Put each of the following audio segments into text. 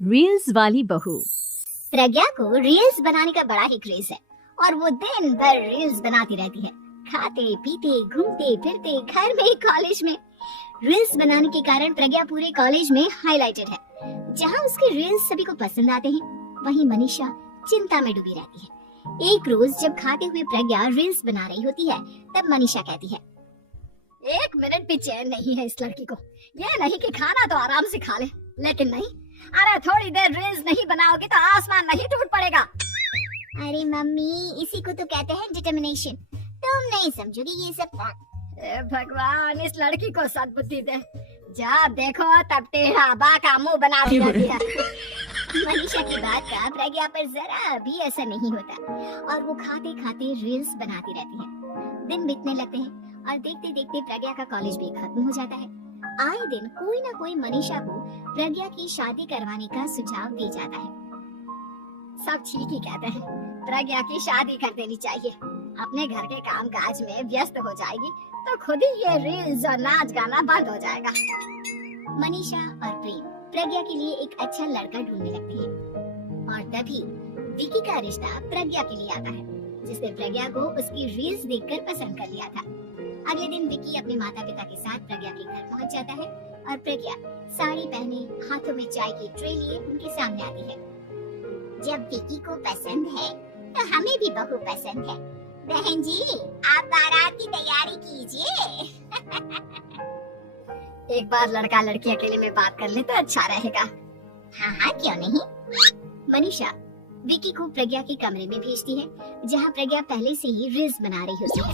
Reels वाली बहू। प्रज्ञा को रील्स बनाने का बड़ा ही क्रेज है और वो दिन भर रील्स बनाती रहती है। खाते पीते घूमते फिरते घर में कॉलेज में रील्स बनाने के कारण प्रज्ञा पूरे कॉलेज में हाईलाइटेड है। जहाँ उसके रील्स सभी को पसंद आते हैं, वहीं मनीषा चिंता में डूबी रहती है। एक रोज जब खाते हुए प्रज्ञा रील्स बना रही होती है, तब मनीषा कहती है, एक मिनट भी चैन नहीं है इस लड़की को। ये नहीं कि खाना तो आराम से खा ले, लेकिन नहीं, अरे थोड़ी देर रील्स नहीं बनाओगी तो आसमान नहीं टूट पड़ेगा। अरे मम्मी, इसी को तो कहते हैं डिटर्मिनेशन। तुम नहीं समझोगी ये सब। भगवान, इस लड़की को सद्बुद्धि दे। जब देखो तब टेढ़ा बाका मुंह बना देती है। मनीषा की बात का प्रज्ञा पर जरा भी असर नहीं होता और वो खाते खाते रील्स बनाती रहती है। दिन बीतने लगते हैं और देखते देखते प्रज्ञा का कॉलेज भी खत्म हो जाता है। आए दिन कोई ना कोई मनीषा को प्रज्ञा की शादी करवाने का सुझाव दे जाता है। सब ठीक ही कहते हैं, प्रज्ञा की शादी कर देनी चाहिए। अपने घर के काम काज में व्यस्त हो जाएगी तो खुद ही ये रील्स और नाच गाना बंद हो जाएगा। मनीषा और प्रेम प्रज्ञा के लिए एक अच्छा लड़का ढूंढने लगते हैं और तभी विकी का रिश्ता प्रज्ञा के लिए आता है, जिसने प्रज्ञा को उसकी रील्स देखकर पसंद कर लिया था। अगले दिन विकी अपने माता पिता के साथ प्रज्ञा के घर पहुंच जाता है और प्रज्ञा साड़ी पहने हाथों में चाय की ट्रे लिए उनके सामने आती है। जब विकी को पसंद है तो हमें भी बहू पसंद है। बहन जी, आप बारात की तैयारी कीजिए। एक बार लड़का लड़की अकेले में बात कर ले तो अच्छा रहेगा। हाँ हाँ, क्यों नहीं। मनीषा विकी को प्रज्ञा के कमरे में भेजती है, जहाँ प्रज्ञा पहले से ही रील्स बना रही होती है।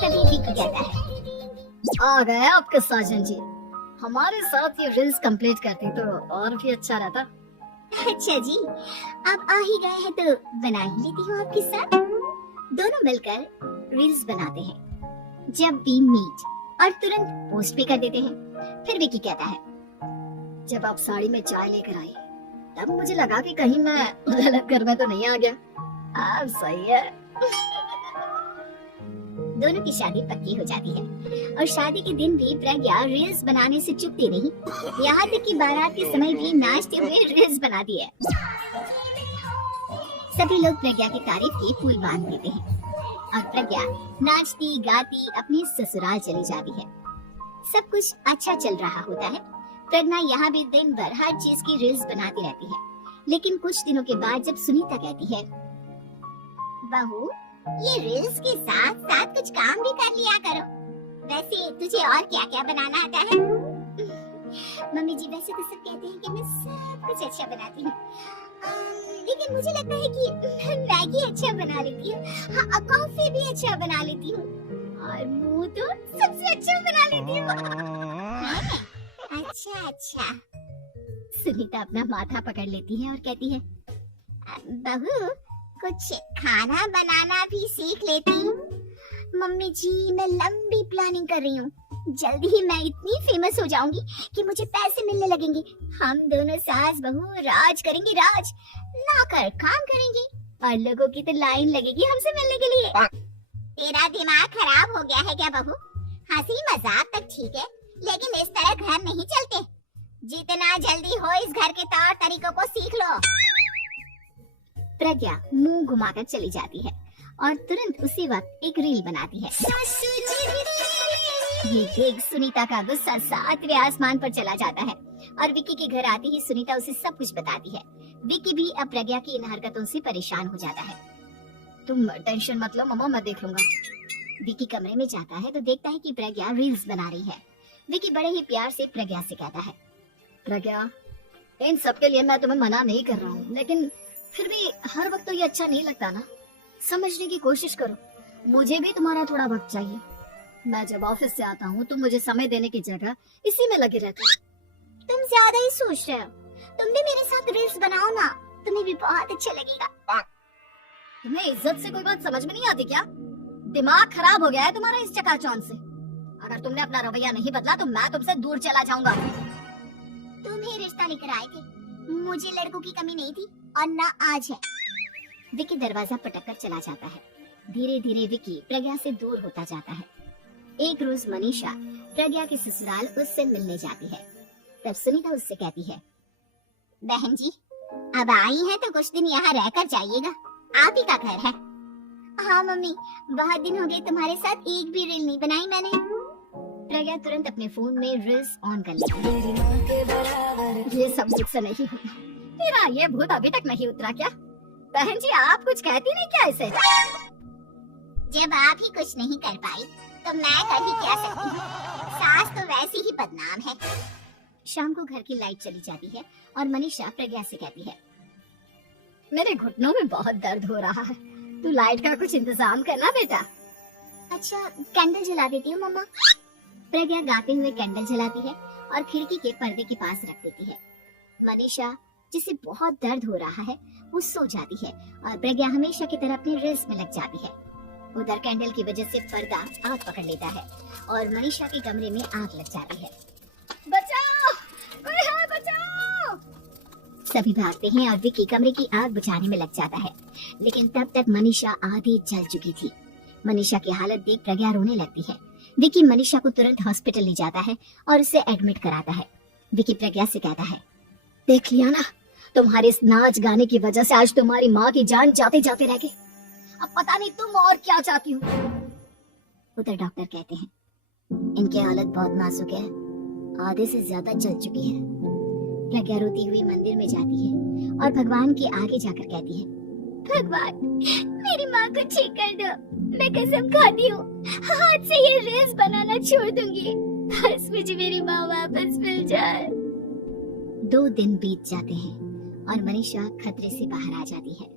तभी विकी कहता है, आ गए आपके साजन जी। हमारे साथ ये रील्स कंप्लीट करती तो और भी अच्छा रहता। अच्छा जी, आप आ ही गए हैं तो बना ही लेती हूँ आपके साथ। दोनों मिलकर रील्स बनाते हैं। जब भी मीट और तुरंत पोस्ट भी कर देते हैं। फिर विकी कहता है, जब आप साड़ी में चाय लेकर आई तब मुझे लगा कि कहीं मैं गलत घर में तो नहीं आ गया। अब सही है। दोनों की शादी पक्की हो जाती है और शादी के दिन भी प्रज्ञा रील्स बनाने से चुकती नहीं। यहाँ तक कि बारात के समय भी नाचते हुए रील्स बनाती है। सभी लोग प्रज्ञा की तारीफ की पुल बांध देते हैं और प्रज्ञा नाचती गाती अपने ससुराल चली जाती है। सब कुछ अच्छा चल रहा होता है। प्रज्ञा यहाँ भी दिन भर हर चीज की रील्स बनाती रहती है। लेकिन कुछ दिनों के बाद जब सुनीता कहती है, बहू, ये रील्स के साथ साथ कुछ काम भी कर लिया करो। वैसे तुझे और क्या क्या बनाना आता है? मम्मी जी, वैसे तो सब कहते हैं कि मैं सब कुछ अच्छा बनाती हूँ, लेकिन मुझे लगता है कि मैगी अच्छा बना लेती हूँ। हाँ, कॉफी भी अच्छा बना लेती हूँ और मुंह तो सबसे अच्छा बना लेती हूँ। अच्छा। सुनीता अपना माथा पकड़ लेती है और कहती है, बहू, कुछ खाना बनाना भी सीख लेती हूँ। मम्मी जी, मैं लंबी प्लानिंग कर रही हूँ। जल्दी ही मैं इतनी फेमस हो जाऊंगी कि मुझे पैसे मिलने लगेंगे। हम दोनों सास बहू राज करेंगे, राज। नौकर काम करेंगे और लोगों की तो लाइन लगेगी हमसे मिलने के लिए। तेरा दिमाग खराब हो गया है क्या बहू? हंसी मजाक तक ठीक है, लेकिन इस तरह घर नहीं चलते। जितना जल्दी हो इस घर के तौर तरीकों को सीख लो। प्रज्ञा मुंह घुमाकर चली जाती है और तुरंत उसी वक्त एक रील बनाती है। ये देख सुनीता का गुस्सा 7वें आसमान पर चला जाता है और विकी के घर आते ही सुनीता उसे सब कुछ बताती है। विकी भी अब प्रज्ञा की इन हरकतों से परेशान हो जाता है। तुम टेंशन मत लो मम्मा, मैं देख लूंगा। विकी कमरे में जाता है तो देखता है कि प्रज्ञा रील्स बना रही है। विकी बड़े ही प्यार से प्रज्ञा से कहता है, प्रज्ञा, इन सब के लिए मैं तुम्हें मना नहीं कर रहा हूँ, लेकिन फिर भी हर वक्त तो ये अच्छा नहीं लगता ना। समझने की कोशिश करो, मुझे भी तुम्हारा थोड़ा वक्त चाहिए। मैं जब ऑफिस से आता हूँ तुम मुझे समय देने की जगह इसी में लगे रहते हो। तुम ज्यादा ही सोच रहे हो। तुम भी मेरे साथ रील्स बनाओ ना, तुम्हें भी बहुत अच्छा लगेगा। तुम्हें इज्जत से कोई बात समझ में नहीं आती क्या? दिमाग खराब हो गया है तुम्हारा इस चकाचौंध से। अगर तुमने अपना रवैया नहीं बदला तो मैं तुमसे दूर चला जाऊंगा। तुम ही रिश्ता लेकर आए थे, मुझे लड़कों की कमी नहीं थी और ना आज है। विकी दरवाजा पटककर चला जाता है। धीरे धीरे विकी प्रज्ञा से दूर होता जाता है। एक रोज मनीषा प्रज्ञा के ससुराल उससे मिलने जाती है। तब सुनीता उससे कहती है, बहन जी अब आई हैं तो कुछ दिन यहाँ रहकर जाइएगा, आप ही का घर है। हाँ मम्मी, बहुत दिन हो गए तुम्हारे साथ एक भी रील नहीं बनाई मैंने। प्रज्ञा तुरंत अपने फोन में रील्स ऑन कर लेती है। ये सब मुझसे नहीं होगा, तेरा ये भूत अभी तक नहीं उतरा क्या? बहन जी आप कुछ कहती नहीं क्या इसे? जब आप ही कुछ नहीं कर पाई तो मैं कर ही क्या सकती हूँ, सास तो वैसी ही बदनाम है। शाम को घर की लाइट चली जाती है और मनीषा प्रज्ञा से कहती है, मेरे घुटनों में बहुत दर्द हो रहा है, तू लाइट का कुछ इंतजाम करना बेटा। अच्छा कैंडल जला देती हूँ मम्मा। प्रज्ञा गाते हुए कैंडल जलाती है और खिड़की के पर्दे के पास रख देती है। मनीषा जिसे बहुत दर्द हो रहा है वो सो जाती है और प्रज्ञा हमेशा की तरह अपनी रील्स में लग जाती है। उधर कैंडल की वजह से पर्दा आग पकड़ लेता है और मनीषा के कमरे में आग लग जाती है। बचाओ, कोई है बचाओ! सभी भागते हैं और विकी कमरे की आग बुझाने में लग जाता है, लेकिन तब तक मनीषा आधी जल चुकी थी। मनीषा की हालत देख प्रज्ञा रोने लगती है। विकी मनीषा को तुरंत हॉस्पिटल ले जाता है और उसे एडमिट कराता है। विकी प्रज्ञा से कहता है, देख लिया ना, तुम्हारे इस नाच गाने की वजह से आज तुम्हारी माँ की जान जाते जाते रह गई। अब पता नहीं तुम और क्या चाहती हो। उधर डॉक्टर कहते हैं, इनकी हालत बहुत नाजुक है, आधे से ज्यादा जल चुकी है। प्रज्ञा रोती हुई मंदिर में जाती है और भगवान के आगे जाकर कहती है, भगवान मेरी माँ को ठीक कर दो, मैं कसम खाती हूँ हाथ से ये रील्स बनाना छोड़ दूंगी, बस मुझे मेरी माँ वापस मिल जाए। 2 दिन बीत जाते हैं और मनीषा खतरे से बाहर आ जाती है।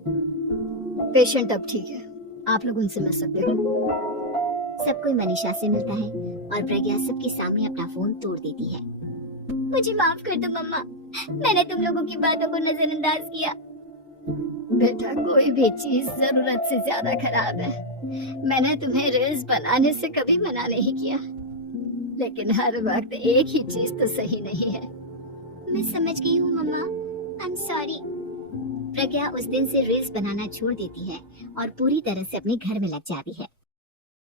पेशेंट अब ठीक है, आप लोग उनसे मिल सकते हो। सब कोई मनीषा से मिलता है और प्रज्ञा सबके सामने अपना फोन तोड़ देती है। मुझे माफ कर दो मम्मा, मैंने तुम लोगों की बातों को नजरअंदाज किया। बेटा कोई भी चीज जरूरत से ज्यादा खराब है। मैंने तुम्हें रील्स बनाने से कभी मना नहीं किया, लेकिन हर वक्त एक ही चीज तो सही नहीं है। मैं समझ गई हूँ मम्मा, आई एम सॉरी। प्रज्ञा उस दिन से रील्स बनाना छोड़ देती है और पूरी तरह से अपने घर में लग जाती है।